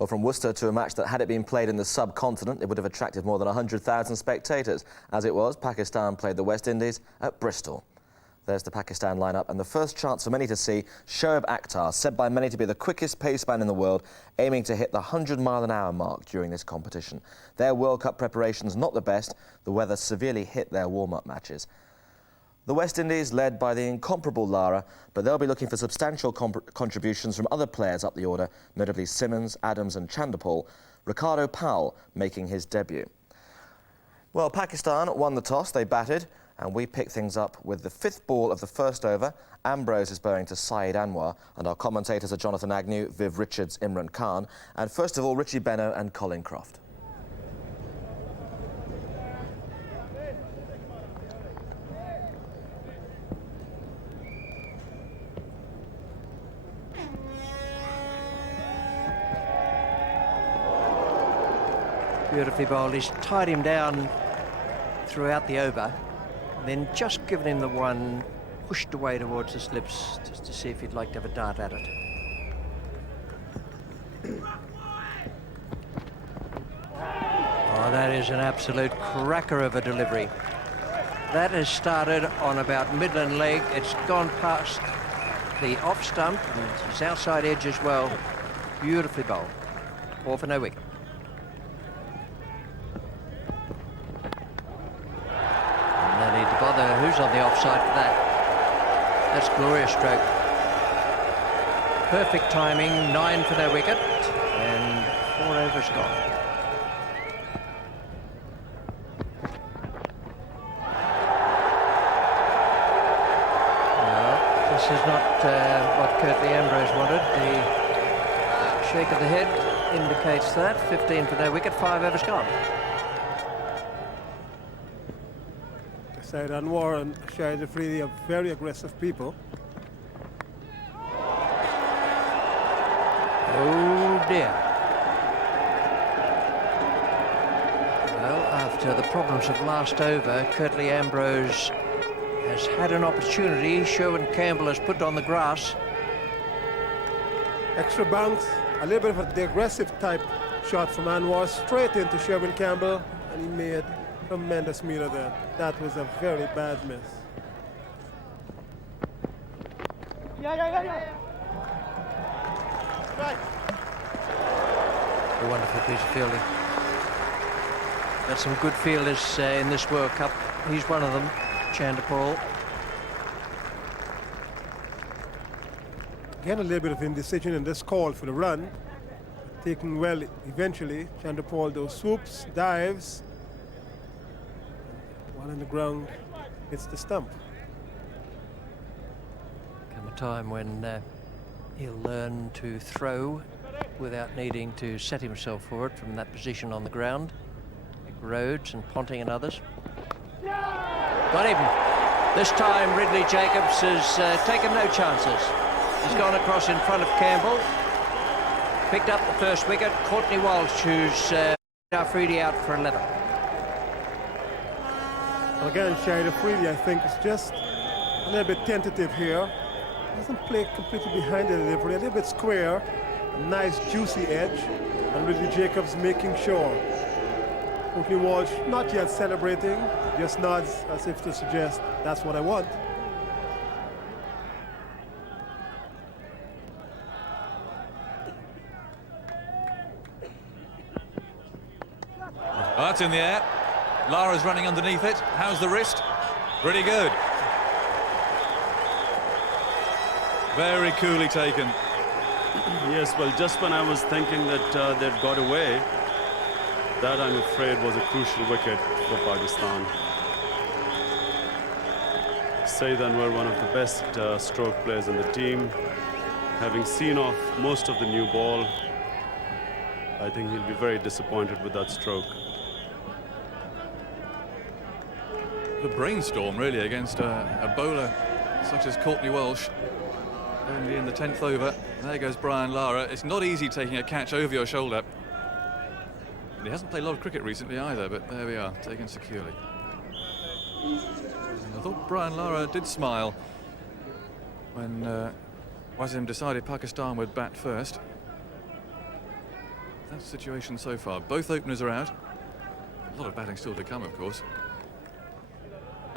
Well, from Worcester to a match that, had it been played in the subcontinent, it would have attracted more than 100,000 spectators. As it was, Pakistan played the West Indies at Bristol. There's the Pakistan lineup, and the first chance for many to see Shoaib Akhtar, said by many to be the quickest paceman in the world, aiming to hit the 100-mile-an-hour mark during this competition. Their World Cup preparations not the best. The weather severely hit their warm-up matches. The West Indies led by the incomparable Lara, but they'll be looking for substantial contributions from other players up the order, notably Simmons, Adams and Chanderpaul. Ricardo Powell making his debut. Well, Pakistan won the toss, they batted, and we picked things up with the 5th ball of the first over. Ambrose is bowling to Saeed Anwar, and our commentators are Jonathan Agnew, Viv Richards, Imran Khan, and first of all, Richie Benno and Colin Croft. Beautifully bowled. He's tied him down throughout the over, then just given him the one, pushed away towards the slips just to see if he'd like to have a dart at it. Oh, that is an absolute cracker of a delivery. That has started on about Midland leg. It's gone past the off stump and his outside edge as well. Beautifully bowled. 4 for no wicket. Bother who's on the offside for that. That's glorious stroke. Perfect timing, 9 for no wicket, and 4 overs gone. No, this is not what Curtly Ambrose wanted. The shake of the head indicates that. 15 for no wicket, 5 overs gone. Saeed Anwar and Shahid Afridi are very aggressive people. Oh dear. Well, after the problems of last over, Curtly Ambrose has had an opportunity. Sherwin Campbell has put on the grass. Extra bounce, a little bit of the aggressive type shot from Anwar straight into Sherwin Campbell, and he made tremendous meter there. That was a very bad miss. A wonderful piece of fielding. Got some good fielders in this World Cup. He's one of them, Chanderpaul. Again, a little bit of indecision in this call for the run. Taking well eventually. Chanderpaul, those swoops, dives. One on the ground, hits the stump. Come a time when he'll learn to throw without needing to set himself for it from that position on the ground. Like Rhodes and Ponting and others. Got him. This time Ridley Jacobs has taken no chances. He's gone across in front of Campbell. Picked up the first wicket. Courtney Walsh, who's Afridi out for 11. Again, Shahid Afridi, I think, is just a little bit tentative here. Doesn't play completely behind the delivery, a little bit square, a nice juicy edge, and Ridley Jacobs making sure. Courtney Walsh not yet celebrating, just nods as if to suggest that's what I want. That's in the air. Lara's running underneath it. How's the wrist? Pretty good. Very coolly taken. Yes, well, just when I was thinking that they'd got away, that, I'm afraid, was a crucial wicket for Pakistan. Saeed Anwar, one of the best stroke players in the team, having seen off most of the new ball, I think he'll be very disappointed with that stroke. The brainstorm, really, against a bowler such as Courtney Walsh. Only in the 10th over. There goes Brian Lara. It's not easy taking a catch over your shoulder. And he hasn't played a lot of cricket recently either, but there we are, taken securely. I thought Brian Lara did smile when Wasim decided Pakistan would bat first. That's the situation so far. Both openers are out. A lot of batting still to come, of course.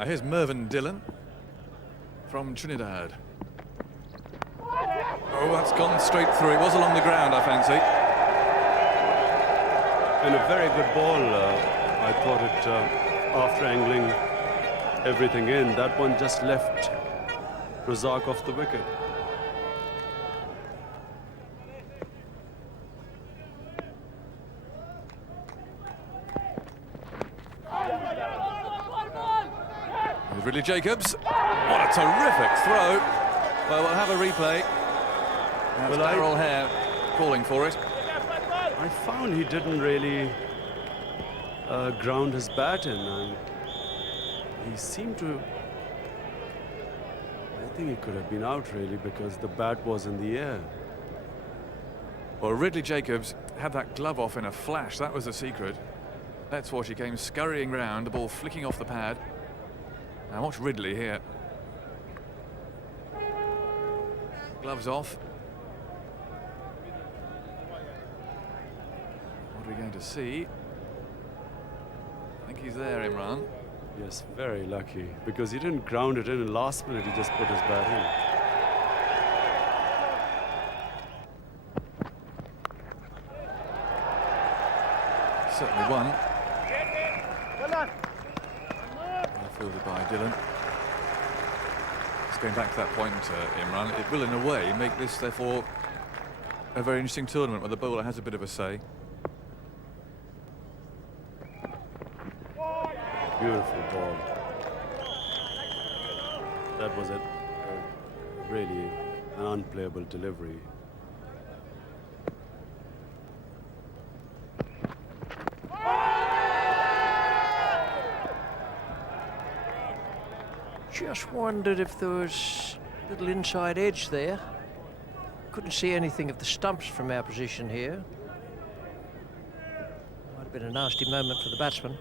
Here's Mervyn Dillon from Trinidad. Oh, that's gone straight through. It was along the ground, I fancy. And a very good ball. I thought it, after angling everything in, that one just left Razak off the wicket. Here's Ridley Jacobs. What a terrific throw. Well, we'll have a replay. That's Darrell Hare calling for it. I found he didn't really ground his bat in. He seemed to... I think he could have been out, really, because the bat was in the air. Well, Ridley Jacobs had that glove off in a flash. That was the secret. Let's watch. He came scurrying round, the ball flicking off the pad. Now watch Ridley here. Gloves off. What are we going to see? I think he's there, Imran. Yes, very lucky, because he didn't ground it in, and last minute he just put his bat in. Certainly one. Well fielded by Dillon. Just going back to that point, Imran, it will in a way make this therefore a very interesting tournament where the bowler has a bit of a say. Beautiful ball. That was really an unplayable delivery. Just wondered if there was a little inside edge there. Couldn't see anything of the stumps from our position here. Might have been a nasty moment for the batsman.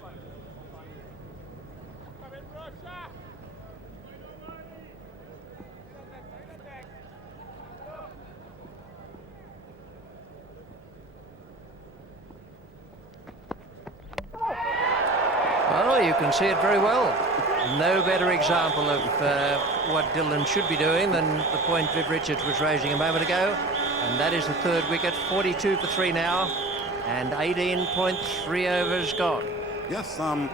Well, you can see it very well. No better example of what Dillon should be doing than the point Viv Richards was raising a moment ago. And that is the third wicket, 42 for 3 now, and 18.3 overs gone. Yes, I'm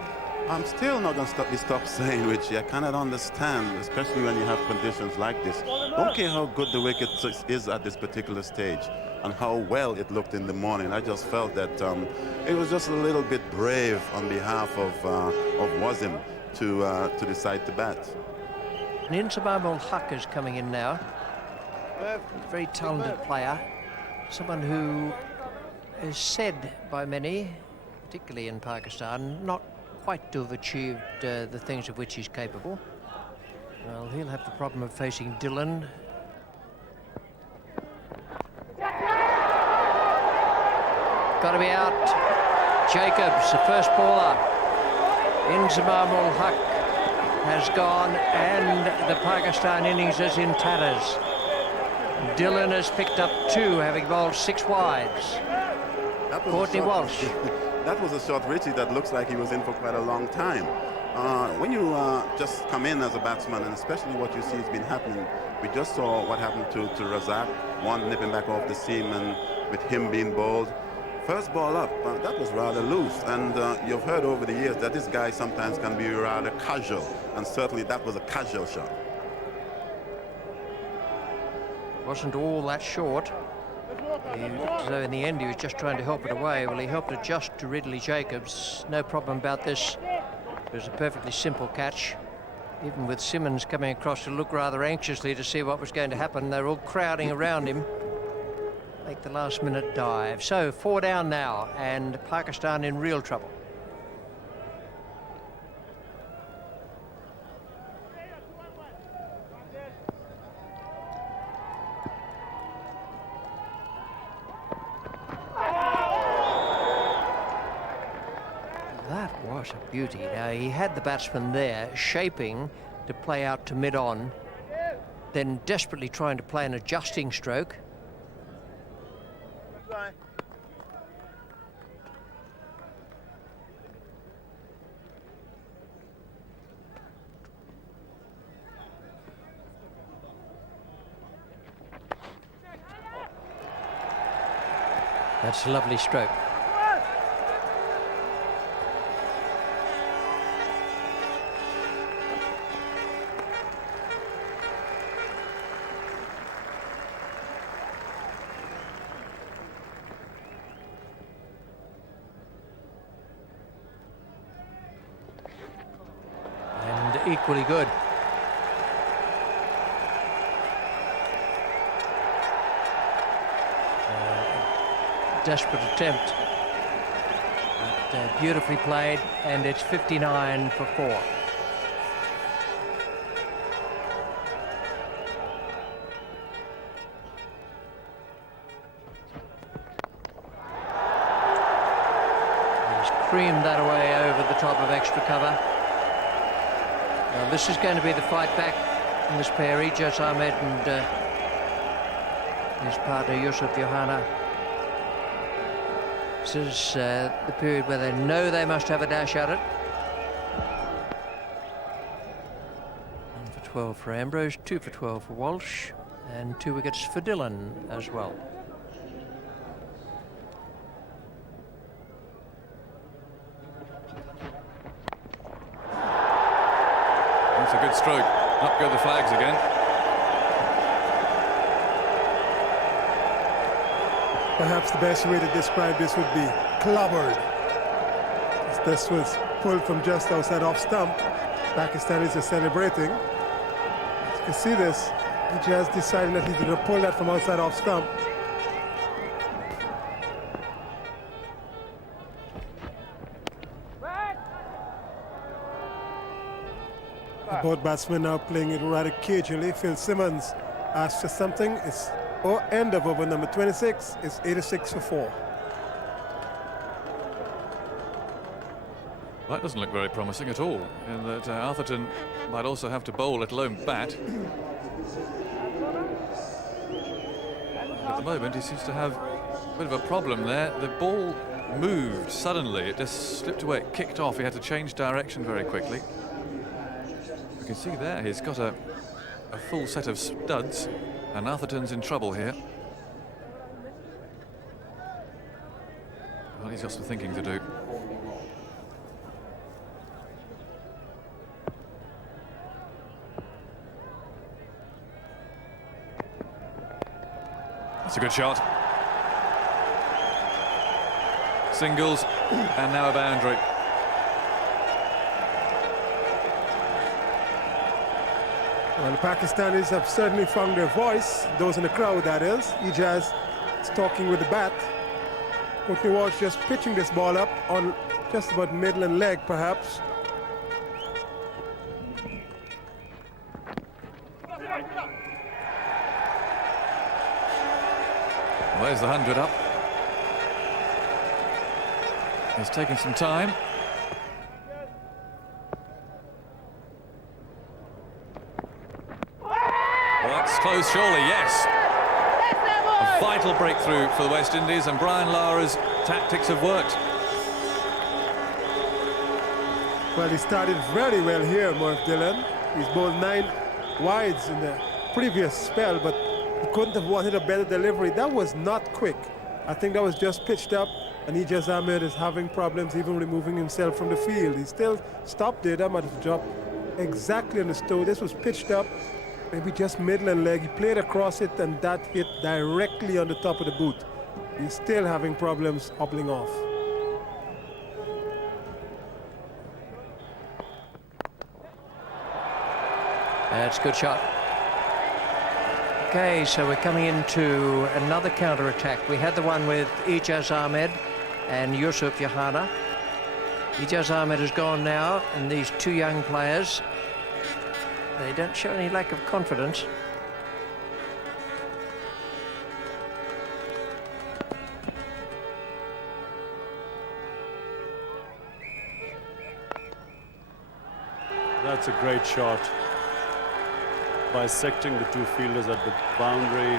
still not going to stop saying, Richie, I cannot understand, especially when you have conditions like this. Don't care how good the wicket is at this particular stage and how well it looked in the morning. I just felt that it was just a little bit brave on behalf of Wasim to decide to bat. Inzamam Haq is coming in now. Very talented player. Someone who is said by many, particularly in Pakistan, not quite to have achieved the things of which he's capable. Well, he'll have the problem of facing Dillon. Got to be out. Jacobs, the first baller. Inzamam Haq has gone, and the Pakistan innings is in tatters. Dillon has picked up 2, having bowled 6 wides. Courtney Walsh. That was a shot, Richie, that looks like he was in for quite a long time. When you just come in as a batsman, and especially what you see has been happening, we just saw what happened to Razak, one nipping back off the seam, and with him being bowled. First ball up, that was rather loose, and you've heard over the years that this guy sometimes can be rather casual, and certainly that was a casual shot. Wasn't all that short. So in the end he was just trying to help it away. Well, he helped it just to Ridley Jacobs. No problem about this. It was a perfectly simple catch. Even with Simmons coming across to look rather anxiously to see what was going to happen, they were all crowding around him. Make the last minute dive. So 4 down now, and Pakistan in real trouble. That was a beauty. Now, he had the batsman there, shaping to play out to mid-on, then desperately trying to play an adjusting stroke. That's a lovely stroke. And equally good. Desperate attempt, but beautifully played, and it's 59 for 4. He's creamed that away over the top of extra cover. Now this is going to be the fight back in this pair, Ijaz Ahmed and his partner Yusuf Johanna. This is the period where they know they must have a dash at it. 1 for 12 for Ambrose, 2 for 12 for Walsh, and 2 wickets for Dillon as well. That's a good stroke. Up go the flags again. Perhaps the best way to describe this would be clobbered. This was pulled from just outside off stump. Pakistanis are celebrating. As you can see this, he just decided that he's going to pull that from outside off stump. Both batsmen now playing it rather cagely. Phil Simmons asked for something. It's end of over number 26. It's 86 for 4. That doesn't look very promising at all, in that Atherton might also have to bowl, let alone bat. At the moment, he seems to have a bit of a problem there. The ball moved suddenly. It just slipped away. It kicked off. He had to change direction very quickly. You can see there he's got a full set of studs, and Atherton's in trouble here. Well, he's got some thinking to do. That's a good shot. Singles, and now a boundary. Well, the Pakistanis have certainly found their voice, those in the crowd, that is. Ijaz is talking with the bat. Courtney Walsh just pitching this ball up on just about middle and leg, perhaps. Well, there's the 100 up. He's taken some time. Well, that's close, surely, yes. A vital breakthrough for the West Indies, and Brian Lara's tactics have worked. Well, he started very well here, Murph Dillon. He's bowled 9 wides in the previous spell, but he couldn't have wanted a better delivery. That was not quick. I think that was just pitched up, and Ijaz Ahmed is having problems even removing himself from the field. He still stopped there. That might have dropped exactly on the toe. This was pitched up, maybe just middle and leg. He played across it, and that hit directly on the top of the boot. He's still having problems hobbling off. That's a good shot. Okay, so we're coming into another counter-attack. We had the one with Ijaz Ahmed and Yusuf Johanna. Ijaz Ahmed is gone now, and these 2 young players, they don't show any lack of confidence. That's a great shot. Bisecting the 2 fielders at the boundary,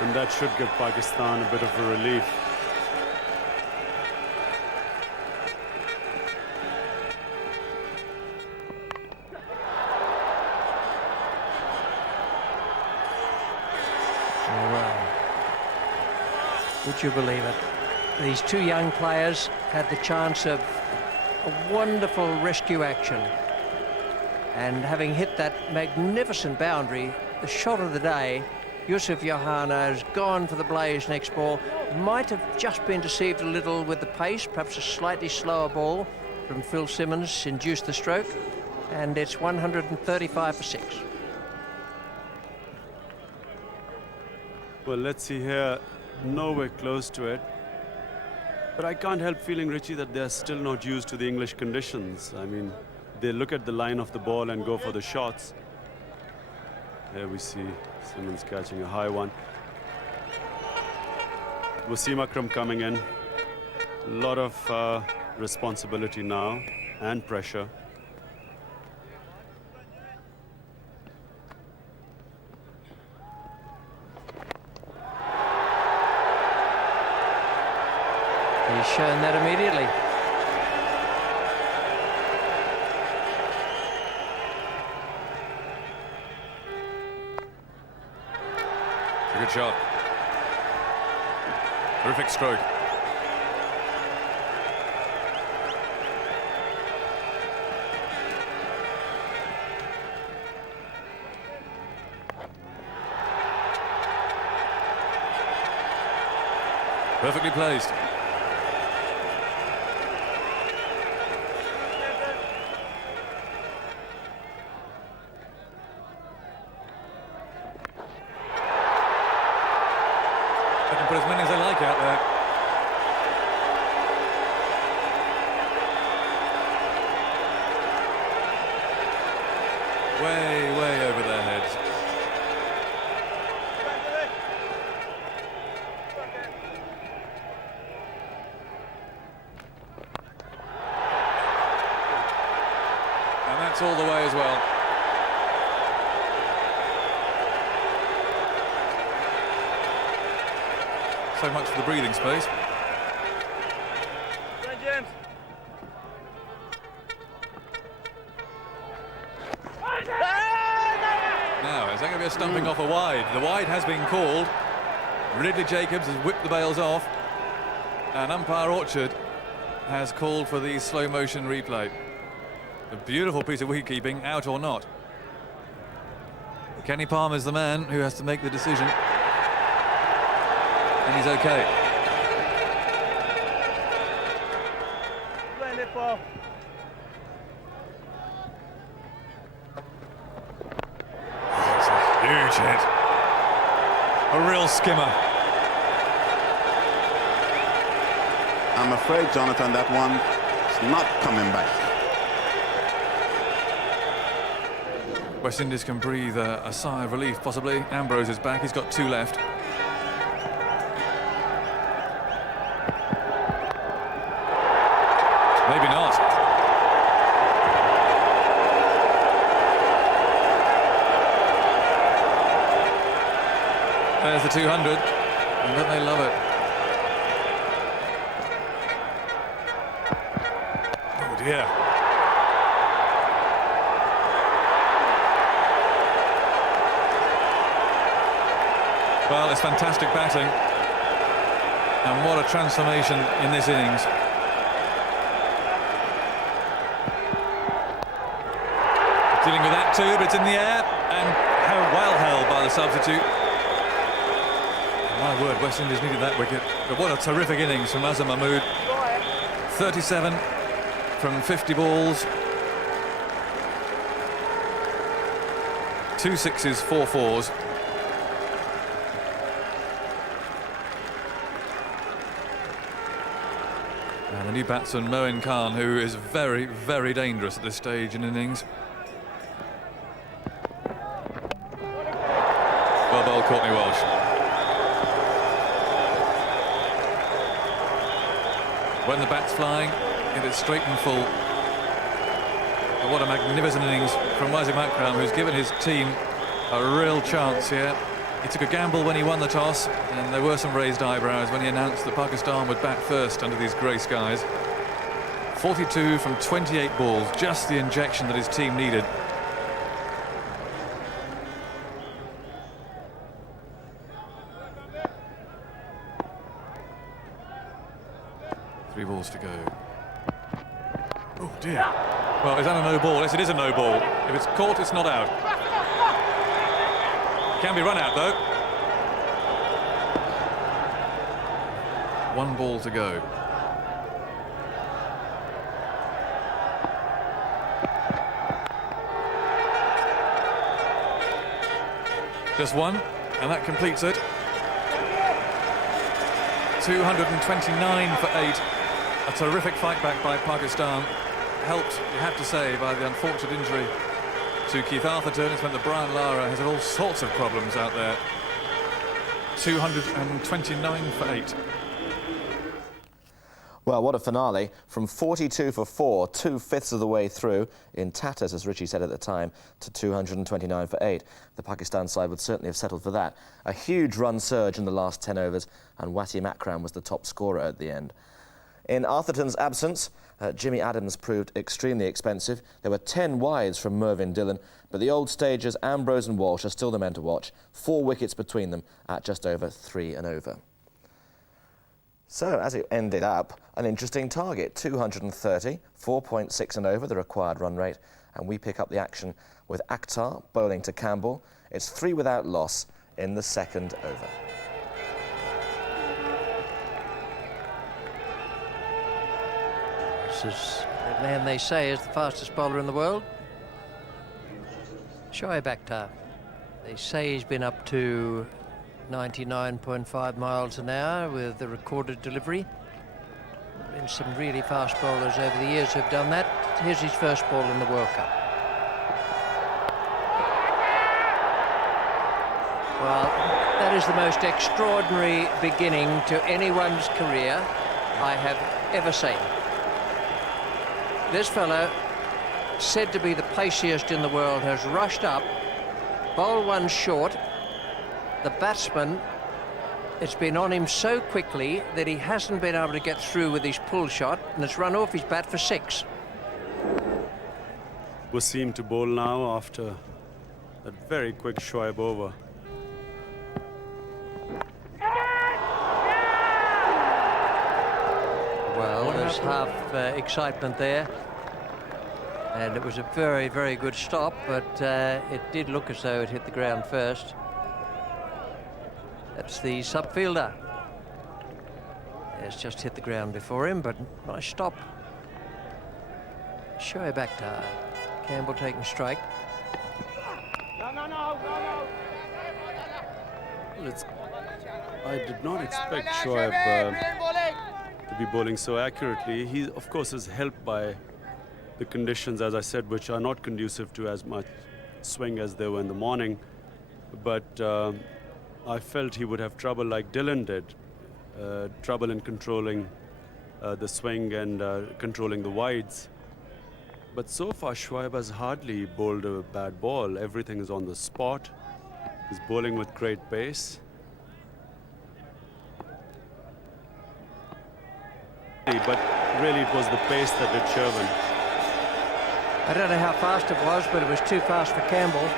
and that should give Pakistan a bit of a relief. Would you believe it? These two young players had the chance of a wonderful rescue action. And having hit that magnificent boundary, the shot of the day, Yusuf Yohana has gone for the blaze next ball. Might have just been deceived a little with the pace, perhaps a slightly slower ball from Phil Simmons induced the stroke. And it's 135 for 6. Well, let's see here. Nowhere close to it. But I can't help feeling, Richie, that they're still not used to the English conditions. I mean, they look at the line of the ball and go for the shots. Here we see Simmons catching a high one. Wasim Akram coming in. A lot of responsibility now and pressure. He's shown that immediately. A good shot. Terrific stroke. Perfectly placed. They can put as many as they like out there. Way, way over their heads. And that's all the way as well. So much for the breathing space. Now, is that going to be a stumping off a wide? The wide has been called. Ridley Jacobs has whipped the bails off. And umpire Orchard has called for the slow motion replay. A beautiful piece of wicketkeeping, out or not. Kenny Palmer's the man who has to make the decision. And he's okay. That's a huge hit. A real skimmer. I'm afraid, Jonathan, that one is not coming back. West Indies can breathe a sigh of relief, possibly. Ambrose is back, he's got 2 left. Maybe not. There's the 200, and don't they love it? Oh dear. Well, it's fantastic batting, and what a transformation in this innings. Dealing with that too, but it's in the air, and how well held by the substitute. My word, West Indies needed that wicket. But what a terrific innings from AZHAR Mahmood. 37 from 50 balls. 2 6s, 4 4s. And the new batsman, Moin Khan, who is very, very dangerous at this stage in innings. Well bowled, Courtney Walsh. When the bat's flying, it is straight and full. But what a magnificent innings from Wasim Akram, who's given his team a real chance here. He took a gamble when he won the toss, and there were some raised eyebrows when he announced that Pakistan would bat first under these grey skies. 42 from 28 balls, just the injection that his team needed. 3 balls to go. Oh dear. Well, is that a no ball? Yes, it is a no ball. If it's caught, it's not out. Can be run out though. 1 ball to go. Just 1, and that completes it. 229 for 8. A terrific fight back by Pakistan. Helped, you have to say, by the unfortunate injury to Keith Arthurton. It's meant that Brian Lara has had all sorts of problems out there. 229 for 8. Well, what a finale. From 42 for 4, 2/5 of the way through, in tatters, as Richie said at the time, to 229 for 8. The Pakistan side would certainly have settled for that. A huge run surge in the last 10 overs, and Wasim Akram was the top scorer at the end. In Arthurton's absence, Jimmy Adams proved extremely expensive. There were 10 wides from Mervyn Dillon, but the old stagers, Ambrose and Walsh, are still the men to watch. 4 wickets between them at just over 3 and over. So, as it ended up, an interesting target, 230, 4.6 and over, the required run rate, and we pick up the action with Akhtar bowling to Campbell. It's 3 without loss in the second over. This is the man they say is the fastest bowler in the world, Shoaib Akhtar. They say he's been up to 99.5 miles an hour with the recorded delivery. Been some really fast bowlers over the years who've done that. Here's his first ball in the World Cup. Well, that is the most extraordinary beginning to anyone's career I have ever seen. This fellow, said to be the paciest in the world, has rushed up, bowled 1 short. The batsman, it's been on him so quickly that he hasn't been able to get through with his pull shot, and it's run off his bat for 6. Wasim to bowl now after that very quick Shoaib over. Well, there's half excitement there. And it was a very, very good stop, but it did look as though it hit the ground first. That's the sub-fielder. It's just hit the ground before him, but nice stop. Shoaib Akhtar. Campbell taking strike. Well, I did not expect Shoaib to be bowling so accurately. He, of course, is helped by the conditions, as I said, which are not conducive to as much swing as they were in the morning. But I felt he would have trouble like Dillon did, trouble in controlling the swing and controlling the wides. But so far, Shoaib has hardly bowled a bad ball. Everything is on the spot. He's bowling with great pace. But really, it was the pace that did Sherwin. I don't know how fast it was, but it was too fast for Campbell.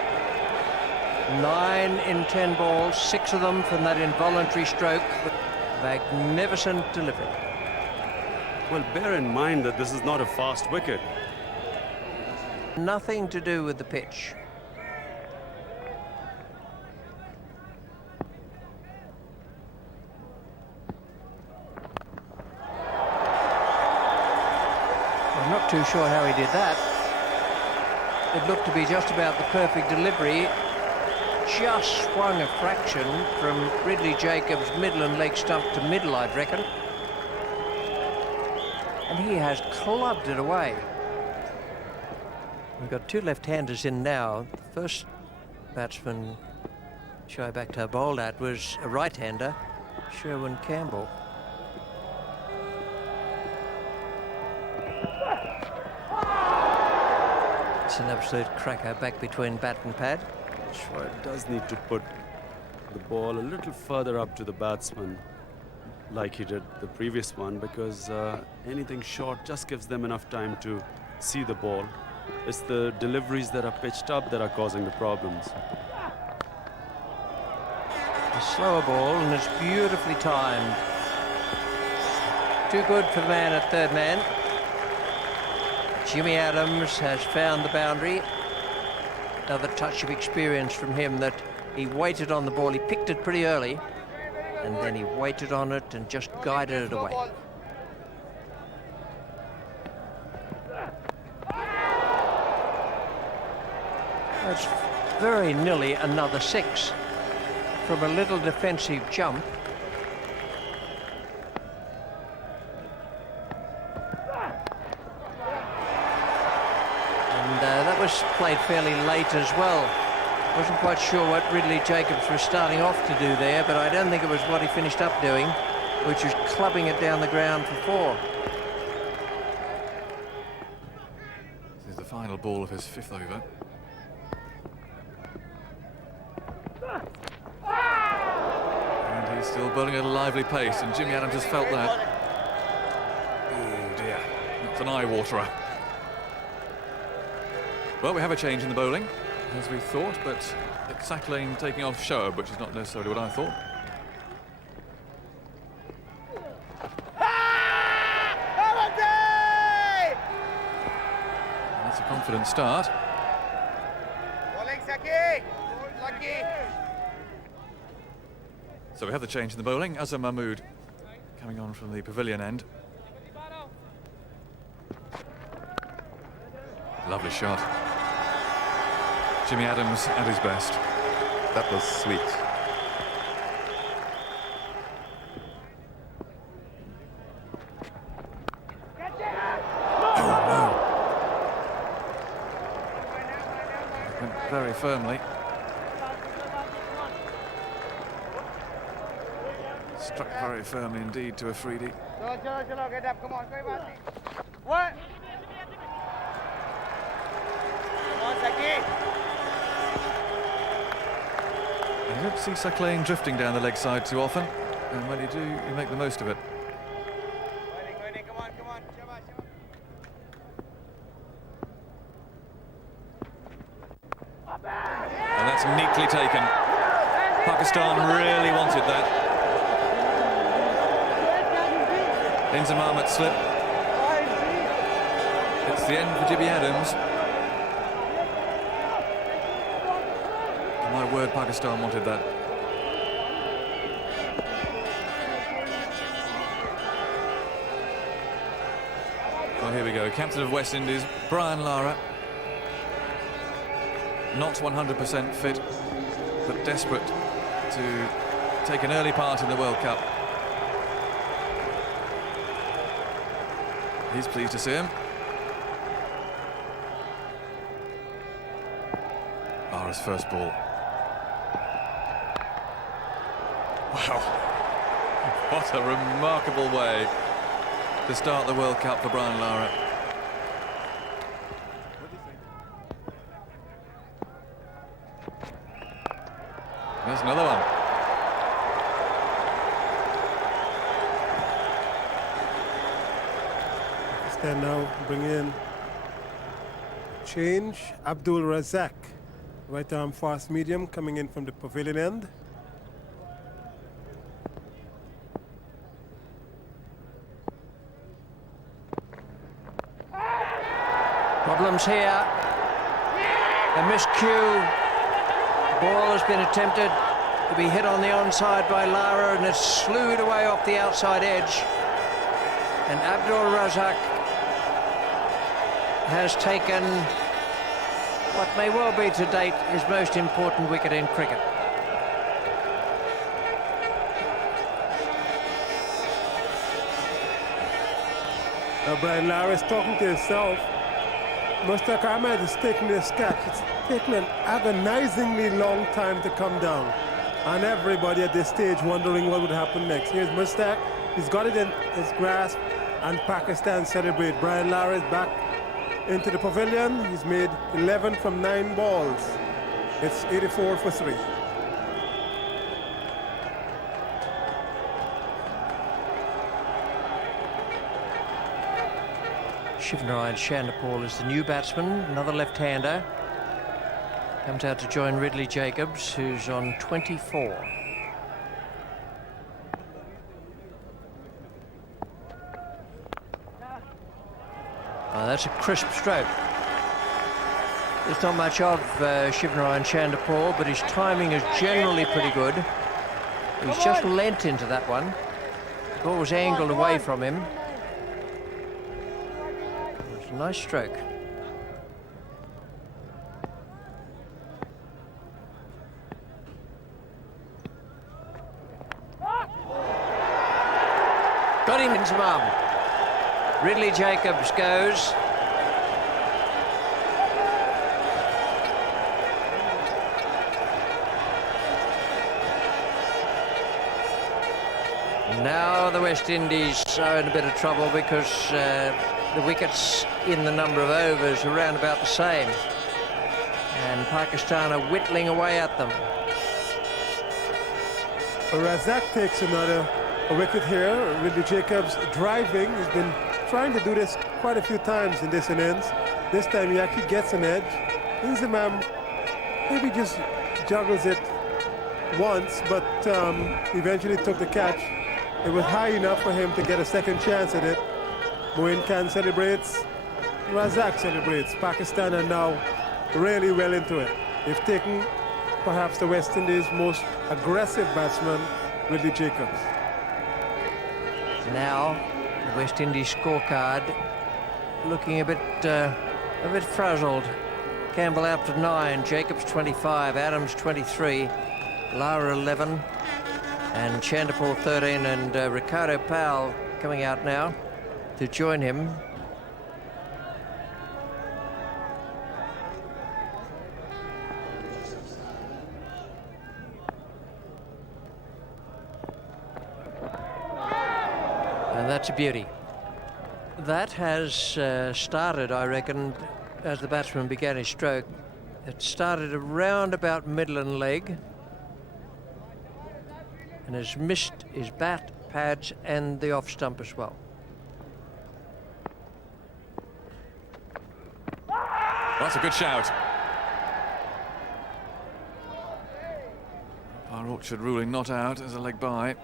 9 in 10 balls, 6 of them from that involuntary stroke. Magnificent delivery. Well, bear in mind that this is not a fast wicket. Nothing to do with the pitch. I'm not too sure how he did that. It looked to be just about the perfect delivery. Just swung a fraction from Ridley Jacobs' middle and leg stump to middle, I'd reckon. And he has clubbed it away. We've got 2 left-handers in now. The first batsman Shoaib Akhtar bowled at was a right-hander, Sherwin Campbell. It's an absolute cracker back between bat and pad. Shoaib does need to put the ball a little further up to the batsman, like he did the previous one, because anything short just gives them enough time to see the ball. It's the deliveries that are pitched up that are causing the problems. A slower ball, and it's beautifully timed. too good for the man at third man. Jimmy Adams has found the boundary. Another touch of experience from him that he waited on the ball. He picked it pretty early, and then he waited on it and just guided it away. That's very nearly another 6 from a little defensive jump. And that was played fairly late as well. Wasn't quite sure what Ridley Jacobs was starting off to do there, but I don't think it was what he finished up doing, which was clubbing it down the ground for 4. This is the final ball of his 5th over. And he's still bowling at a lively pace, and Jimmy Adams has felt that. Oh dear, that's an eye-waterer. Well, we have a change in the bowling, as we thought, but it's Sacklane taking off Shoaib, which is not necessarily what I thought. And that's a confident start. So we have the change in the bowling. AZHAR Mahmood coming on from the pavilion end. Lovely shot. Jimmy Adams at his best. That was sweet. Oh no. Went very firmly. Struck very firmly indeed to Afridi. What? You don't see Sacklane drifting down the leg side too often, and when you do, you make the most of it. And that's neatly taken. Pakistan really wanted that. Inzamam slip. It's the end for Jimmy Adams. My word, Pakistan wanted that. Well, here we go. Captain of West Indies, Brian Lara. Not 100% fit, but desperate to take an early part in the World Cup. He's pleased to see him. Lara's first ball. Wow, what a remarkable way to start the World Cup for Brian Lara. There's another one. Pakistan now bring in change. Abdul Razak, right arm fast medium, coming in from the pavilion end. Problems here. A miscue. Ball has been attempted to be hit on the onside by Lara, and it's slewed away off the outside edge. And Abdul Razak has taken what may well be to date his most important wicket in cricket. Now Brian Lara is talking to himself. Mustaq Ahmed is taking this catch. It's taken an agonizingly long time to come down. And everybody at this stage wondering what would happen next. Here's Mustaq. He's got it in his grasp, and Pakistan celebrate. Brian Lara is back into the pavilion. He's made 11 from 9 balls. It's 84 for 3. Shivnarine Shandapal is the new batsman, another left-hander. Comes out to join Ridley Jacobs, who's on 24. that's a crisp stroke. There's not much of Shivnarine Chanderpaul, but his timing is generally pretty good. He's just leant into that one. The ball was angled away from him. It was a nice stroke. Got him into mum. Ridley Jacobs goes. Now the West Indies are in a bit of trouble because the wickets in the number of overs are around about the same. And Pakistan are whittling away at them. Razak takes another wicket here. Ridley Jacobs driving. He's been trying to do this quite a few times in this innings. This time he actually gets an edge. Inzamam maybe just juggles it once, but eventually took the catch. It was high enough for him to get a second chance at it. Moin Khan celebrates. Razak celebrates. Pakistan are now really well into it. They've taken perhaps the West Indies' most aggressive batsman, Ridley Jacobs. Now the West Indies scorecard looking a bit frazzled. Campbell out to 9, Jacobs 25, Adams 23, Lara 11, and Chanderpaul 13, and Ricardo Powell coming out now to join him. And that's a beauty. That has started, I reckon, as the batsman began his stroke. It started around about middle and leg and has missed his bat, pads and the off stump as well. That's a good shout. Our Orchard ruling not out as a leg by.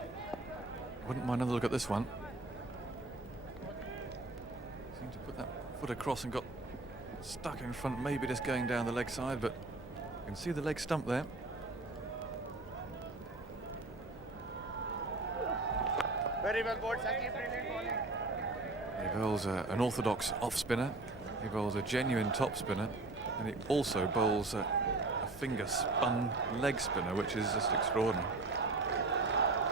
Wouldn't mind another look at this one. Seemed to put that foot across and got stuck in front, maybe just going down the leg side, but you can see the leg stump there. Very well, board. Brilliant bowling. He bowls an orthodox off spinner. He bowls a genuine top spinner, and he also bowls a finger spun leg spinner, which is just extraordinary.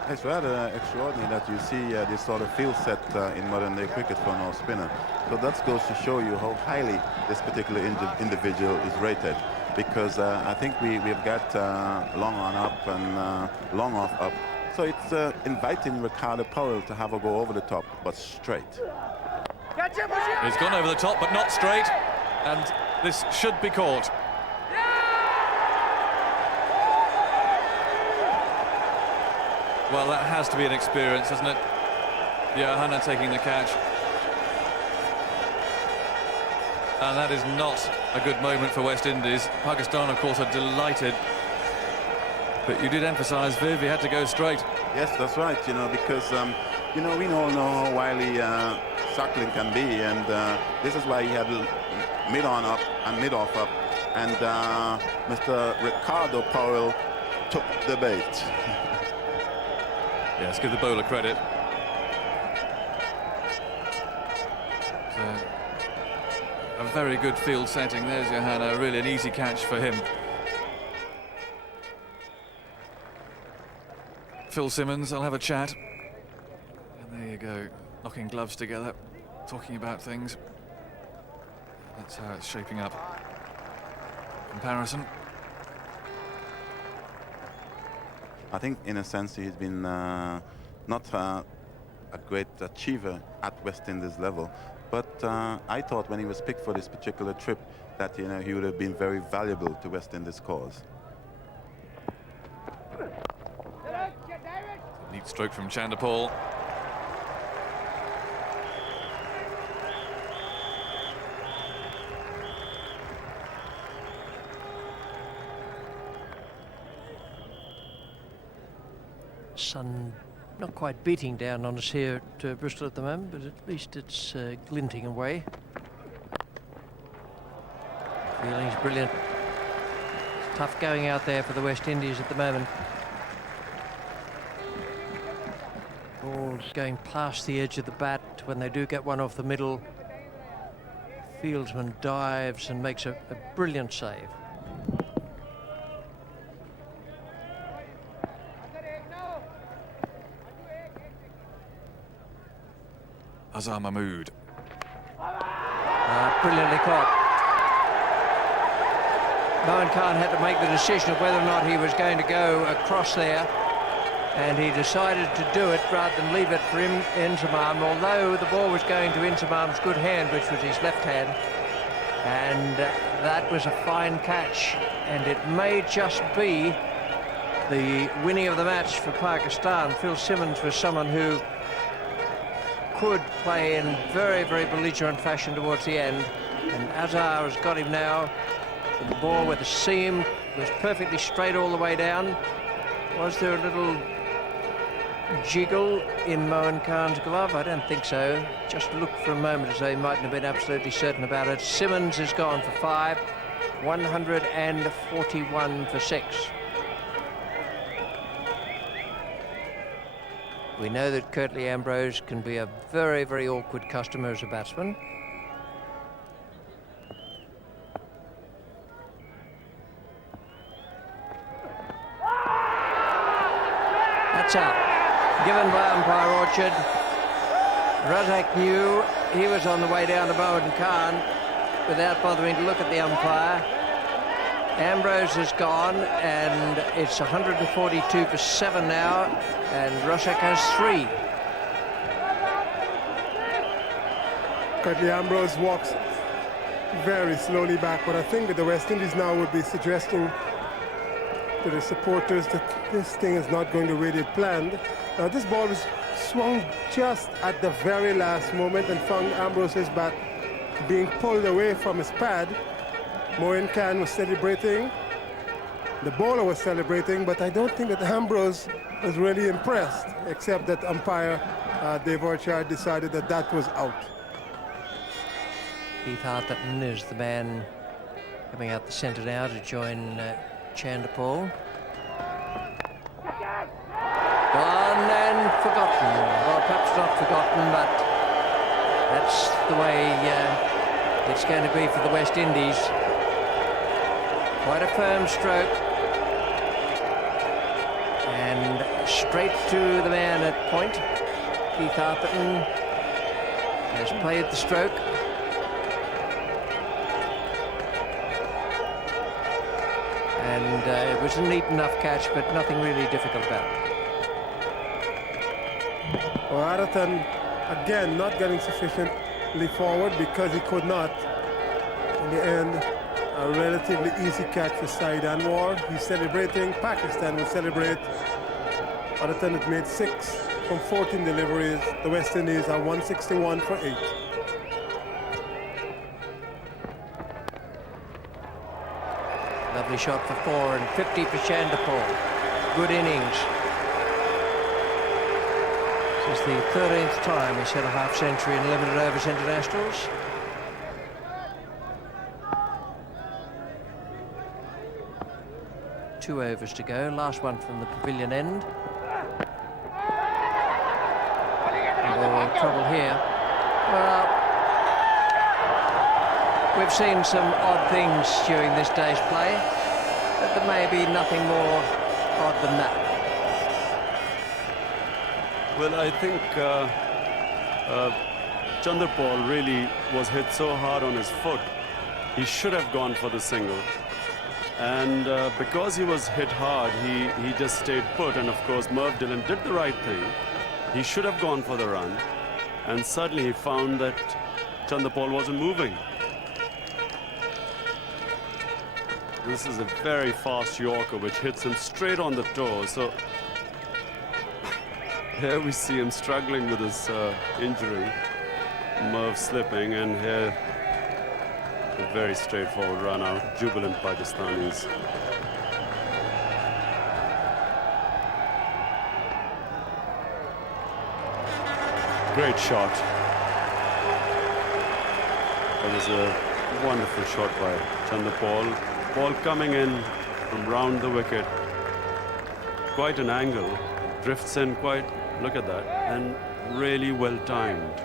It's rather extraordinary that you see this sort of field set in modern day cricket for an off spinner. So that goes to show you how highly this particular individual is rated, because I think we've got long on up and long off up. So it's inviting Ricardo Powell to have a go over the top, but straight. He's gone over the top, but not straight, and this should be caught. Well, that has to be an experience, doesn't it? Johanna taking the catch. And that is not a good moment for West Indies. Pakistan, of course, are delighted. But you did emphasise, Viv, he had to go straight. Yes, that's right, you know, because, you know, we all know how wily Suckling can be, and this is why he had mid-on up and mid-off up, and Mr. Ricardo Powell took the bait. Yes, give the bowler credit. A very good field setting. There's Johanna, really an easy catch for him. Phil Simmons, I'll have a chat. And there you go, knocking gloves together, talking about things. That's how it's shaping up. Comparison. I think, in a sense, he's been not a great achiever at West Indies level, but I thought when he was picked for this particular trip that, you know, he would have been very valuable to West Indies' cause. Neat stroke from Chanderpaul. Sun not quite beating down on us here at Bristol at the moment, but at least it's glinting away. Feeling's brilliant. It's tough going out there for the West Indies at the moment. Ball's going past the edge of the bat when they do get one off the middle. Fieldsman dives and makes a brilliant save. AZHAR MAHMOOD. Brilliantly caught. Mohan Khan had to make the decision of whether or not he was going to go across there, and he decided to do it rather than leave it for Inzamam, although the ball was going to Inzamam's good hand, which was his left hand, and that was a fine catch, and it may just be the winning of the match for Pakistan. Phil Simmons was someone who could play in very, very belligerent fashion towards the end, and AZHAR has got him now. The ball with the seam was perfectly straight all the way down. Was there a little jiggle in Mohan Khan's glove? I don't think so. Just looked for a moment as though he mightn't have been absolutely certain about it. Simmons has gone for 5, 141 for 6. We know that Curtly Ambrose can be a very, very awkward customer as a batsman. That's out. Given by umpire Orchard. Razak knew he was on the way down to Mohan Khan without bothering to look at the umpire. Ambrose has gone, and it's 142 for 7 now, and Razak has 3. Curtly Ambrose walks very slowly back, but I think that the West Indies now would be suggesting to the supporters that this thing is not going the way they planned. Now this ball was swung just at the very last moment and found Ambrose's bat being pulled away from his pad. Mohan Khan was celebrating, the bowler was celebrating, but I don't think that Ambrose was really impressed, except that umpire Dave Orchard decided that that was out. Keith Atherton is the man coming out the centre now to join Chanderpaul. Gone and forgotten. Well, perhaps not forgotten, but that's the way it's going to be for the West Indies. Quite a firm stroke. And straight to the man at point. Keith Atherton has played the stroke. And it was a neat enough catch, but nothing really difficult about it. Well, Atherton, again, not getting sufficiently forward because he could not. In the end, a relatively easy catch for Saeed Anwar. He's celebrating. Pakistan will celebrate. Atherton has made 6 from 14 deliveries. The West Indies are 161 for 8. Lovely shot for 4 and 50 for Chanderpaul. Good innings. This is the 13th time he's had a half-century in limited overs internationals. Two overs to go. Last one from the pavilion end. Oh, trouble here. Well, we've seen some odd things during this day's play, but there may be nothing more odd than that. Well, I think Chanderpaul really was hit so hard on his foot. He should have gone for the single. And because he was hit hard, he just stayed put. And of course, Merv Dillon did the right thing. He should have gone for the run. And suddenly he found that Chanderpaul wasn't moving. This is a very fast Yorker which hits him straight on the toe. So here we see him struggling with his injury. Merv slipping, and here a very straightforward run out. Jubilant Pakistanis. Great shot. There was a Wonderful shot by Chanderpaul. Ball coming in from round the wicket. Quite an angle. Drifts in quite, look at that, and really well timed.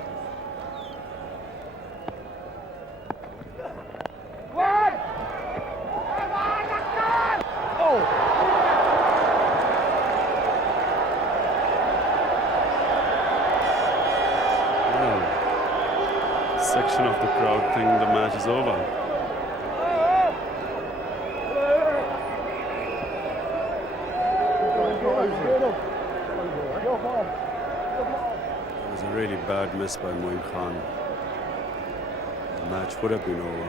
Section of the crowd think the match is over. It was a really bad miss by Moin Khan. The match would have been over.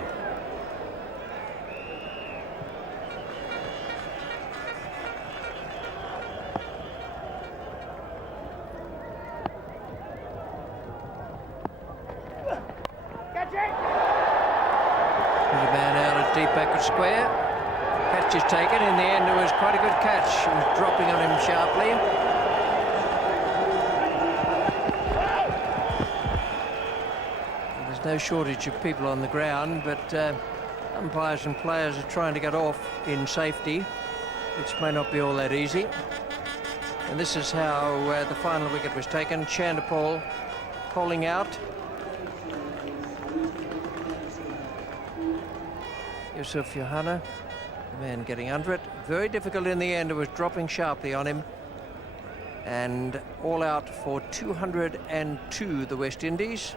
Deep backward square. Catch is taken. In the end, it was quite a good catch. It was dropping on him sharply. There's no shortage of people on the ground, but umpires and players are trying to get off in safety, which may not be all that easy. And this is how the final wicket was taken. Chanderpaul calling out. Yusuf Yohana, the man getting under it. Very difficult in the end. It was dropping sharply on him. And all out for 202, the West Indies.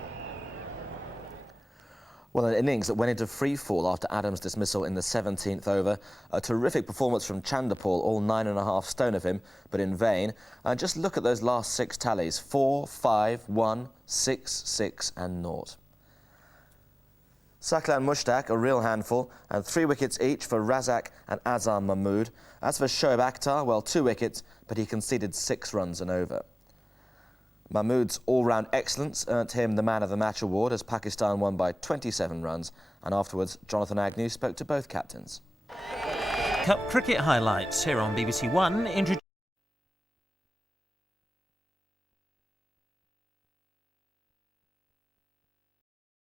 Well, an innings that went into free fall after Adams' dismissal in the 17th over. A terrific performance from Chanderpaul, all 9.5 stone of him, but in vain. And just look at those last 6 tallies. 4, 5, 1, 6, 6 and 0. Saklan Mushtaq, a real handful, and 3 wickets each for Razak and AZHAR Mahmood. As for Shoaib Akhtar, well, 2 wickets, but he conceded 6 runs and over. Mahmood's all-round excellence earned him the Man of the Match award as Pakistan won by 27 runs, and afterwards Jonathan Agnew spoke to both captains. Cup cricket highlights here on BBC One.